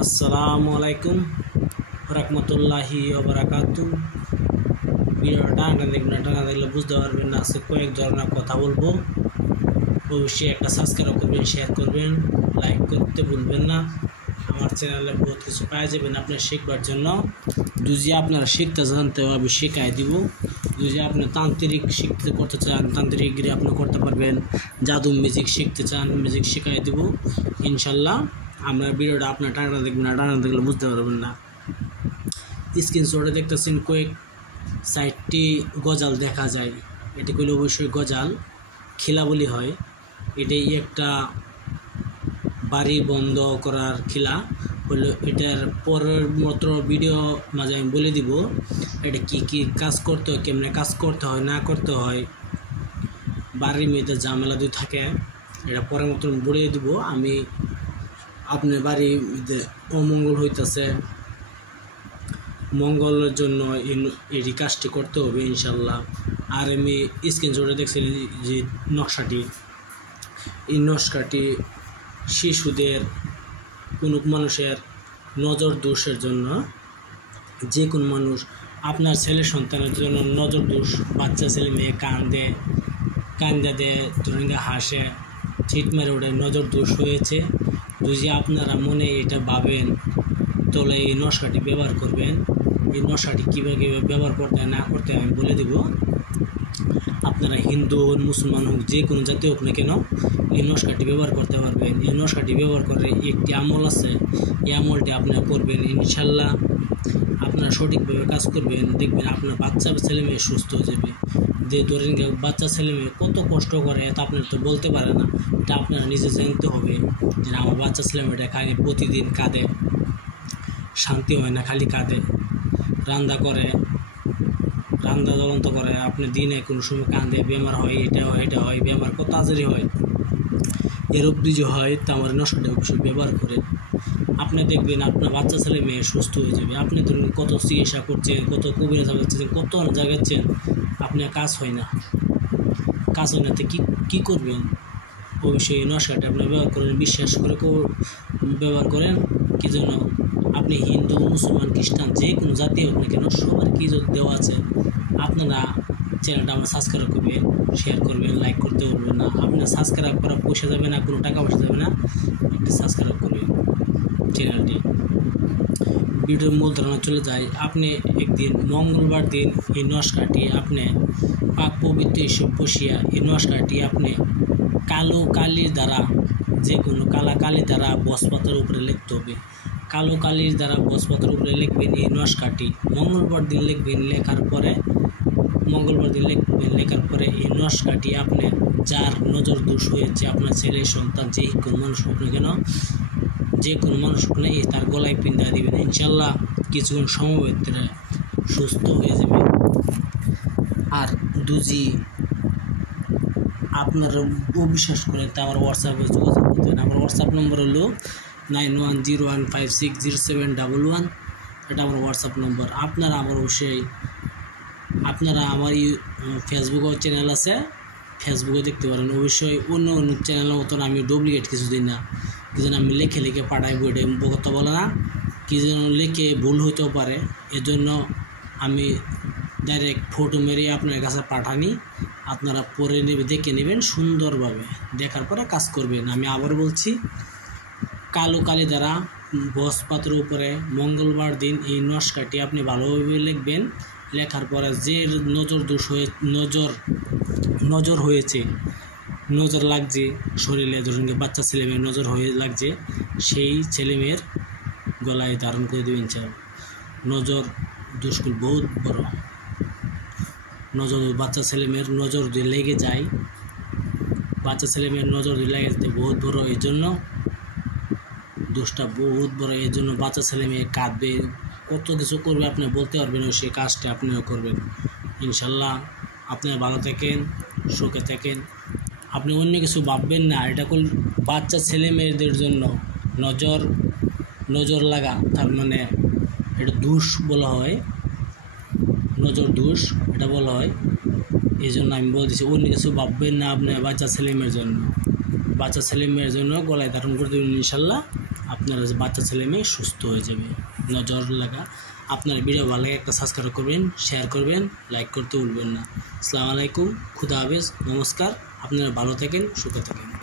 আসসালামু আলাইকুম রহমতুল্লাহি ওয়া বারাকাতুহু। ভিডিওটা টানা দেখলে বুঝতে পারবেন না। আজকে কয়েক ধরনের কথা বলবো। অবশ্যই একটা সাবস্ক্রাইব করবেন, শেয়ার করবেন, লাইক করতে ভুলবেন না। আমার চ্যানেলে বহুত কিছু পাওয়া যাবেন আপনার শিখবার জন্য। যদি আপনারা শিখতে চান তো আমি শিখাই দিব। যদি আপনি তান্ত্রিক শিখতে করতে চান, তান্ত্রিকগিরি আপনি করতে পারবেন। জাদু মিউজিক শিখতে চান, মিউজিক শিখাই দিব ইনশাল্লাহ। আমরা ভিডিওটা আপনার টানা দেখবেন না, টানা দেখলে বুঝতে পারবেন না। স্ক্রিনশটে দেখতেছেন কয়েক সাইডটি গজাল দেখা যায়। এটি করলে অবশ্যই গজাল খিলা বলি হয়। এটাই একটা বাড়ি বন্ধ করার খিলা হলো। এটার পরের মতো ভিডিও মাঝে আমি বলে দিব এটা কি কি কাজ করতে হয়, কেমনে কাজ করতে হয় না করতে হয়। বাড়ির মেয়েতে ঝামেলা যদি থাকে এটা পরের মতন বলে দিব আমি। আপনার বাড়িতে অমঙ্গল হইতেছে, মঙ্গলের জন্য এই কাজটি করতে হবে ইনশাল্লাহ। আর আমি স্ক্রিনশটে দেখছি যে নকশাটি, এই নকশাটি শিশুদের কোনো মানুষের নজর দোষের জন্য, যে কোনো মানুষ আপনার ছেলে সন্তানের জন্য নজর দোষ, বাচ্চা ছেলে মেয়ে কান্দা দেয়, ধরেন হাসে, ছিট মেরে ওঠে, নজর দোষ হয়েছে। যদি আপনারা মনে এটা ভাবেন তাহলে এই নকশাটি ব্যবহার করবেন। এই নকশাটি কীভাবে ব্যবহার করতে হয় না করতে হয় আমি বলে দেব। আপনারা হিন্দু হোক, মুসলমান হোক, যে কোনো জাতি হোক না কেন এই নকশাটি ব্যবহার করতে পারবেন। এই নকশাটি ব্যবহার করে একটি আমল আছে, এই আমলটি আপনারা করবেন ইনশাল্লাহ। আপনারা সঠিকভাবে কাজ করবেন, দেখবেন আপনার বাচ্চা ছেলে মেয়ে সুস্থ হয়ে যাবে। যে ধরেন বাচ্চা ছেলে মেয়ে কত কষ্ট করে তা আপনার তো বলতে পারে না, এটা আপনারা নিজে জানতে হবে। যে আমার বাচ্চা ছেলে মেয়েটা খালি প্রতিদিন কাঁদে, শান্তি হয় না, খালি কাঁদে, রান্না জ্বলন্ত করে, আপনি দিনে কোনো সময় কাঁদে, বেমার হয়, এটা হয় এটা হয়, বেমার কত তাড়াতাড়ি হয়, এরূপ যদি হয় তা আমার নকশাটা অবশ্যই ব্যবহার করে আপনি দেখবেন আপনার বাচ্চা ছেলে মেয়ে সুস্থ হয়ে যাবে। আপনি ধরুন কত চিকিৎসা করছেন, কত কবিরাজ যাচ্ছেন, কত জায়গাচ্ছেন, আপনার কাজ হয় না তো কী করবেন? অবশ্যই এই নকশাটা আপনি ব্যবহার করেন, বিশ্বাস করে ব্যবহার করেন। কি জন্য? আপনি হিন্দু, মুসলমান, খ্রিস্টান, যে কোনো জাতি হোক না কেন সবার কি দেওয়া আছে। আপনারা চ্যানেলটা আমার সাবস্ক্রাইব করবেন, শেয়ার করবেন, লাইক করতে বলবেন না। আপনার সাবস্ক্রাইব করা পয়সা যাবে না, কোনো টাকা পয়সা যাবে না, একটু সাবস্ক্রাইব করবেন চ্যানেলটি। ভিডিওর মূল ধারণা চলে যায়। আপনি একদিন মঙ্গলবার দিন এই নকশাটি আপনি পাক পবিত্র এসব বসিয়া এই নকশাটি আপনি কালো কালির দ্বারা, যে কোনো কালা কালির দ্বারা বসপাতার উপরে লিখতে হবে। কালো কালির দ্বারা বসপাতার উপরে লিখবেন এই নকশাটি। মঙ্গলবার দিন লিখবেন, লেখার পরে এই নকশাটি আপনি যার নজর দোষ হয়েছে, আপনার ছেলে সন্তান, যে কোনো মানুষ হোক না কেন, যে কোনো মানুষ হোক না, তার গলায় পিন্ডা দিবেন ইনশাল্লাহ। কিছুক্ষণ সময় ভিতরে সুস্থ হয়ে যাবে। আর যদি আপনারা অবিশ্বাস করেন তা আমার হোয়াটসঅ্যাপে যোগাযোগ করতেন। আমার হোয়াটসঅ্যাপ নম্বর হলো 9101560711। এটা আমার হোয়াটসঅ্যাপ নম্বর। আপনারা আমার ফেসবুকও চ্যানেল আছে, ফেসবুকে দেখতে পারেন। অবশ্যই অন্য চ্যানেলের মতন আমি ডুপ্লিকেট কিছু দিই না। কি যেন আমি লিখে পাঠাইব, এটা কথা বলে না। কি যেন লিখে ভুল হইতেও পারে, এজন্য আমি ডাইরেক্ট ফটো মেরে আপনার কাছে পাঠানি। আপনারা পরে দেখে নেবেন সুন্দরভাবে, দেখার পরে কাজ করবেন। আমি আবার বলছি, কালো কালি দ্বারা বসপাতের উপরে মঙ্গলবার দিন এই নকশাটি আপনি ভালোভাবে লিখবেন। লেখার পরে যে নজর দোষ হয়ে নজর হয়েছে, নজর লাগছে শরীরে, ধরুন বাচ্চা ছেলে মেয়ের নজর হয়ে লাগছে, সেই ছেলে মেয়ের গলায় ধারণ করে দেবেন। নজর দোষগুলো বহুত বড়, বাচ্চা ছেলে মেয়ের নজর দিয়ে লেগে যায়, বাচ্চা ছেলে মেয়ের নজর দিয়ে লেগে যেতে বহুত বড়। এই জন্য দোষটা বহুত বড়, এই জন্য বাচ্চা ছেলে মেয়ে কাঁদবে, কত কিছু করবে, আপনি বলতে পারবেন না। সেই কাজটা আপনিও করবেন ইনশাল্লাহ। আপনারা ভালো থাকেন, সুখে থাকেন। আপনি অন্য কিছু ভাববেন না। এটা বাচ্চা ছেলে মেয়েদের জন্য নজর লাগা, তার মানে এটা দোষ বলা হয়, নজর দোষ এটা বলা হয়। এই জন্য আমি বলতেছি অন্য কিছু ভাববেন না। আপনার বাচ্চা ছেলে মেয়ের জন্য গলায় ধারণ করে দেবেন ইনশাল্লাহ। আপনার বাচ্চা ছেলে মেয়ে সুস্থ হয়ে যাবে। জ্বর লাগা আপনার ভিডিও ভালো লাগে একটা সাবস্ক্রাইব করবেন, শেয়ার করবেন, লাইক করতে ভুলবেন না। আসসালামু আলাইকুম, খুদা হাফেজ, নমস্কার। আপনারা ভালো থাকেন, সুখে থাকেন।